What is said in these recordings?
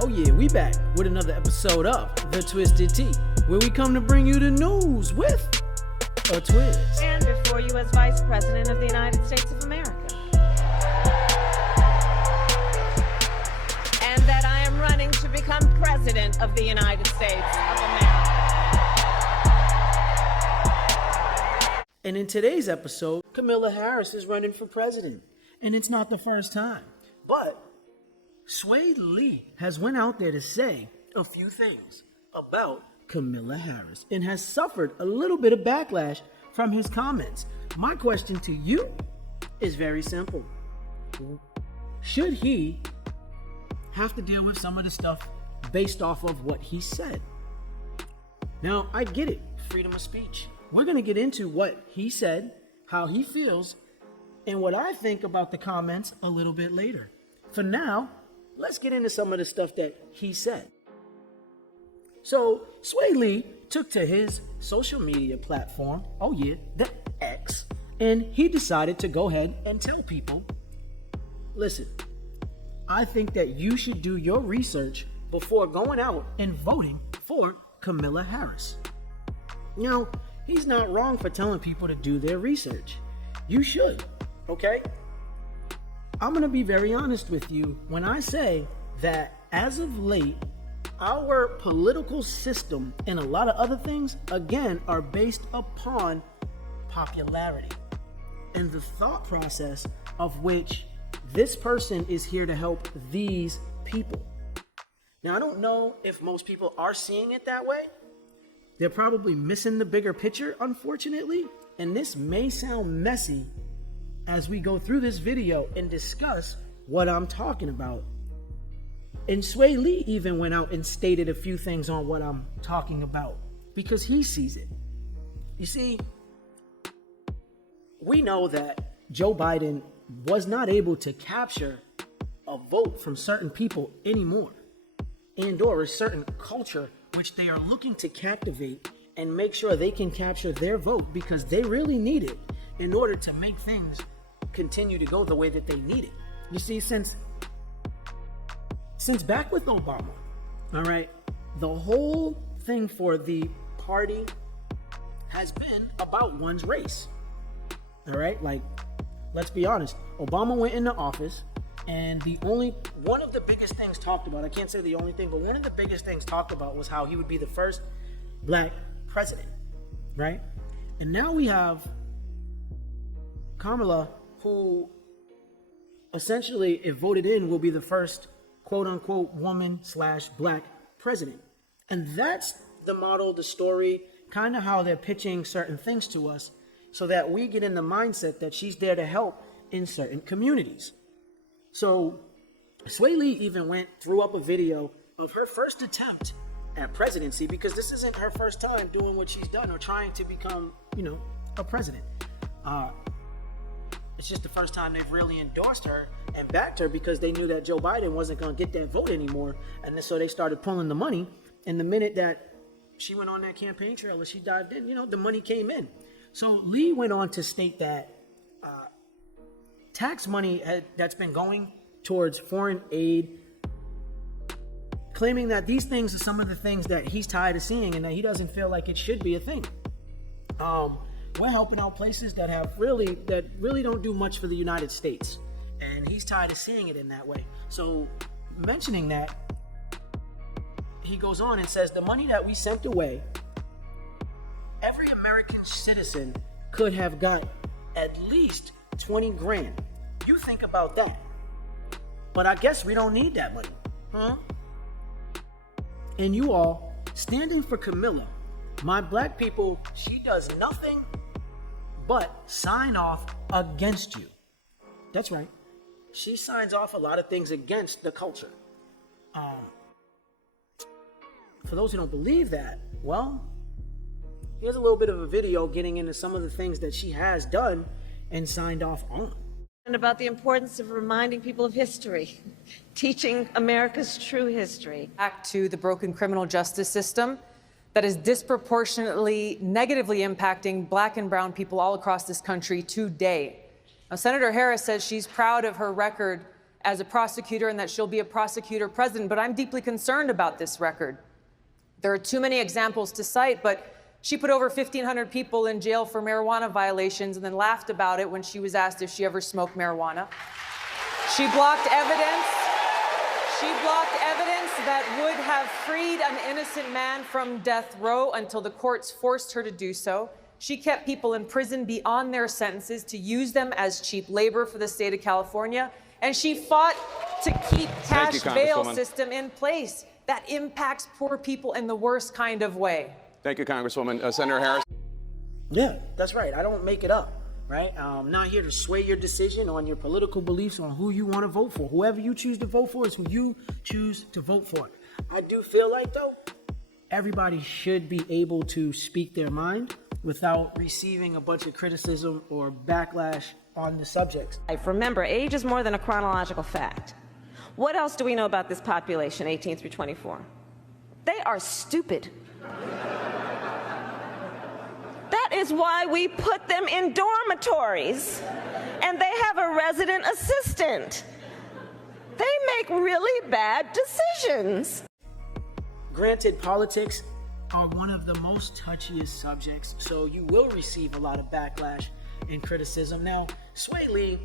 Oh yeah, we back with another episode of The Twisted Tea, where we come to bring you the news with a twist. And before you as Vice President of the United States of America. And that I am running to become President of the United States of America. And in today's episode, Kamala Harris is running for president. And it's not the first time. But Swae Lee has went out there to say a few things about Kamala Harris and has suffered a little bit of backlash from his comments. My question to you is very simple. Should he have to deal with some of the stuff based off of what he said? Now, I get it, freedom of speech. We're going to get into what he said, how he feels, and what I think about the comments a little bit later. For now, let's get into some of the stuff that he said. So, Swae Lee took to his social media platform, oh yeah, the X, and he decided to go ahead and tell people, listen, I think that you should do your research before going out and voting for Kamala Harris. Now, he's not wrong for telling people to do their research. You should, okay? I'm going to be very honest with you when I say that as of late, our political system and a lot of other things, again, are based upon popularity and the thought process of which this person is here to help these people. Now, I don't know if most people are seeing it that way. They're probably missing the bigger picture, unfortunately, and this may sound messy as we go through this video and discuss what I'm talking about. And Swae Lee even went out and stated a few things on what I'm talking about because he sees it. You see, we know that Joe Biden was not able to capture a vote from certain people anymore, and or a certain culture which they are looking to captivate and make sure they can capture their vote because they really need it in order to make things continue to go the way that they need it. You see, since back with Obama, all right, the whole thing for the party has been about one's race. All right, like, let's be honest, Obama went into office and one of the biggest things talked about, I can't say the only thing, but one of the biggest things talked about was how he would be the first black president, right? And now we have Kamala, who essentially, if voted in, will be the first quote-unquote woman/black president. And that's the model, the story, kind of how they're pitching certain things to us so that we get in the mindset that she's there to help in certain communities. So Swae Lee even threw up a video of her first attempt at presidency, because this isn't her first time doing what she's done or trying to become, a president. It's just the first time they've really endorsed her and backed her because they knew that Joe Biden wasn't going to get that vote anymore. And so they started pulling the money. And the minute that she went on that campaign trail or she dived in, the money came in. So Lee went on to state that tax money that's been going towards foreign aid, claiming that these things are some of the things that he's tired of seeing and that he doesn't feel like it should be a thing. We're helping out places that really don't do much for the United States. And he's tired of seeing it in that way. So mentioning that, he goes on and says the money that we sent away, every American citizen could have got at least 20 grand. You think about that. But I guess we don't need that money, huh? And you all, standing for Kamala, my black people, she does nothing but sign off against you. That's right. She signs off a lot of things against the culture. For those who don't believe that, well, here's a little bit of a video getting into some of the things that she has done and signed off on. And about the importance of reminding people of history, teaching America's true history. Back to the broken criminal justice system. that is disproportionately negatively impacting Black and brown people all across this country today. Now, Senator Harris says she's proud of her record as a prosecutor and that she'll be a prosecutor president, but I'm deeply concerned about this record. There are too many examples to cite, but she put over 1,500 people in jail for marijuana violations and then laughed about it when she was asked if she ever smoked marijuana. She blocked evidence. She blocked evidence that would have freed an innocent man from death row until the courts forced her to do so. She kept people in prison beyond their sentences to use them as cheap labor for the state of California. And she fought to keep cash bail system in place that impacts poor people in the worst kind of way. Thank you, Congresswoman. Senator Harris. Yeah, that's right. I don't make it up, right? I'm not here to sway your decision on your political beliefs on who you want to vote for. Whoever you choose to vote for is who you choose to vote for. I do feel like, though, everybody should be able to speak their mind without receiving a bunch of criticism or backlash on the subjects. Remember, age is more than a chronological fact. What else do we know about this population, 18 through 24? They are stupid. That is why we put them in dormitories, and they have a resident assistant. They make really bad decisions. Granted, politics are one of the most touchiest subjects, so you will receive a lot of backlash and criticism. Now, Swae Lee,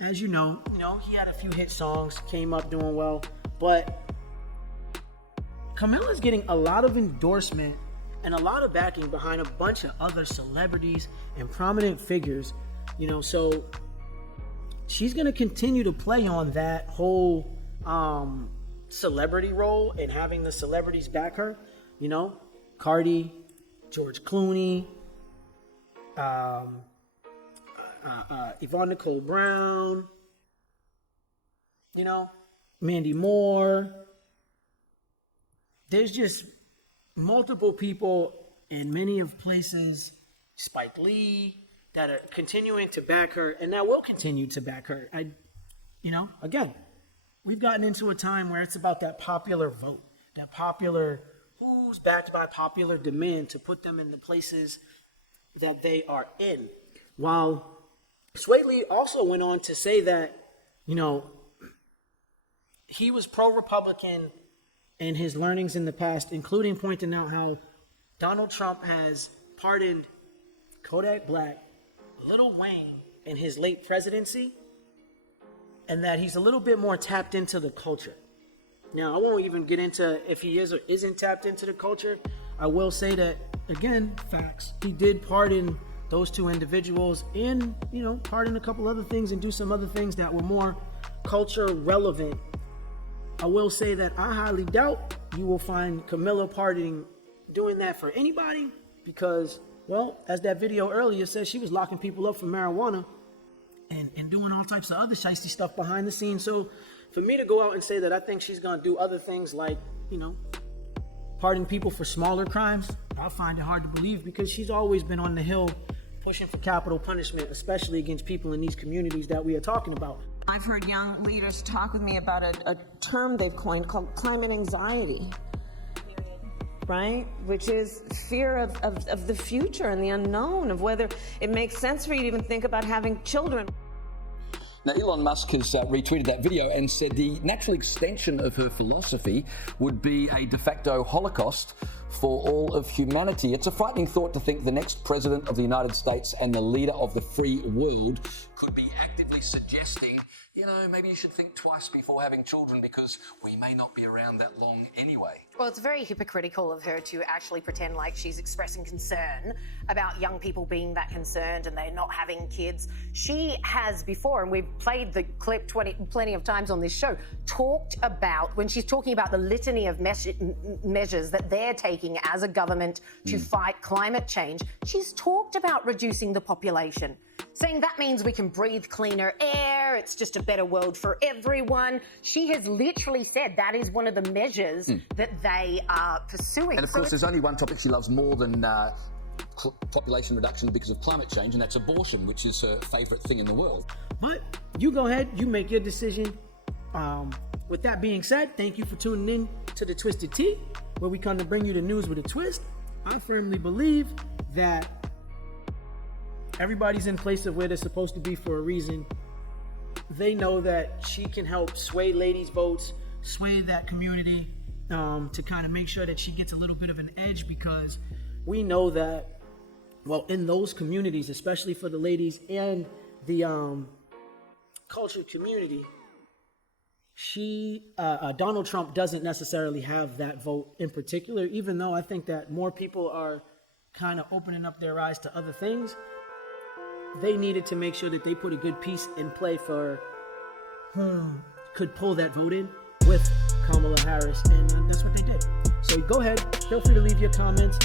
as you know, he had a few hit songs, came up doing well, but Camilla's getting a lot of endorsement and a lot of backing behind a bunch of other celebrities and prominent figures, so she's going to continue to play on that whole celebrity role and having the celebrities back her, Cardi, George Clooney, Yvonne Nicole Brown, Mandy Moore. There's just multiple people in many of places, Spike Lee, that are continuing to back her and that will continue to back her. Again, we've gotten into a time where it's about that popular vote, that popular, who's backed by popular demand to put them in the places that they are in. While Swae Lee also went on to say that, he was pro-Republican in his learnings in the past, including pointing out how Donald Trump has pardoned Kodak Black, Lil Wayne in his late presidency, and that he's a little bit more tapped into the culture. Now, I won't even get into if he is or isn't tapped into the culture. I will say that, again, facts. He did pardon those two individuals and, pardon a couple other things and do some other things that were more culture relevant. I will say that I highly doubt you will find Camilla doing that for anybody because, well, as that video earlier said, she was locking people up for marijuana and doing all types of other shiesty stuff behind the scenes. So for me to go out and say that I think she's going to do other things like, pardon people for smaller crimes, I find it hard to believe because she's always been on the Hill pushing for capital punishment, especially against people in these communities that we are talking about. I've heard young leaders talk with me about a term they've coined called climate anxiety, right? Which is fear of the future and the unknown, of whether it makes sense for you to even think about having children. Now, Elon Musk has retweeted that video and said the natural extension of her philosophy would be a de facto Holocaust for all of humanity. It's a frightening thought to think the next president of the United States and the leader of the free world could be actively suggesting, maybe you should think twice before having children because we may not be around that long anyway. Well, it's very hypocritical of her to actually pretend like she's expressing concern about young people being that concerned and they're not having kids. She has before, and we've played the clip plenty of times on this show, talked about, when she's talking about the litany of measures that they're taking as a government to fight climate change, she's talked about reducing the population, saying that means we can breathe cleaner air, it's just a better world for everyone. She has literally said that is one of the measures that they are pursuing. And of course, there's only one topic she loves more than population reduction because of climate change, and that's abortion, which is her favourite thing in the world. But you go ahead, you make your decision. With that being said, thank you for tuning in to the Twisted Tea. where we come to bring you the news with a twist. I firmly believe that everybody's in place of where they're supposed to be for a reason. They know that she can help sway ladies' votes, sway that community, to kind of make sure that she gets a little bit of an edge, because we know that, well, in those communities, especially for the ladies and the culture community, Donald Trump doesn't necessarily have that vote in particular, even though I think that more people are kind of opening up their eyes to other things. They needed to make sure that they put a good piece in play for who could pull that vote in with Kamala Harris, and that's what they did. So go ahead, feel free to leave your comments.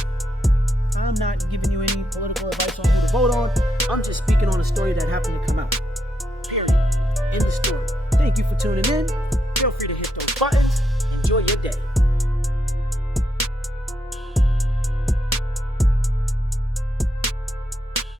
I'm not giving you any political advice on who to vote on. I'm just speaking on a story that happened to come out. Period. End of story. Thank you for tuning in. Feel free to hit those buttons. Enjoy your day.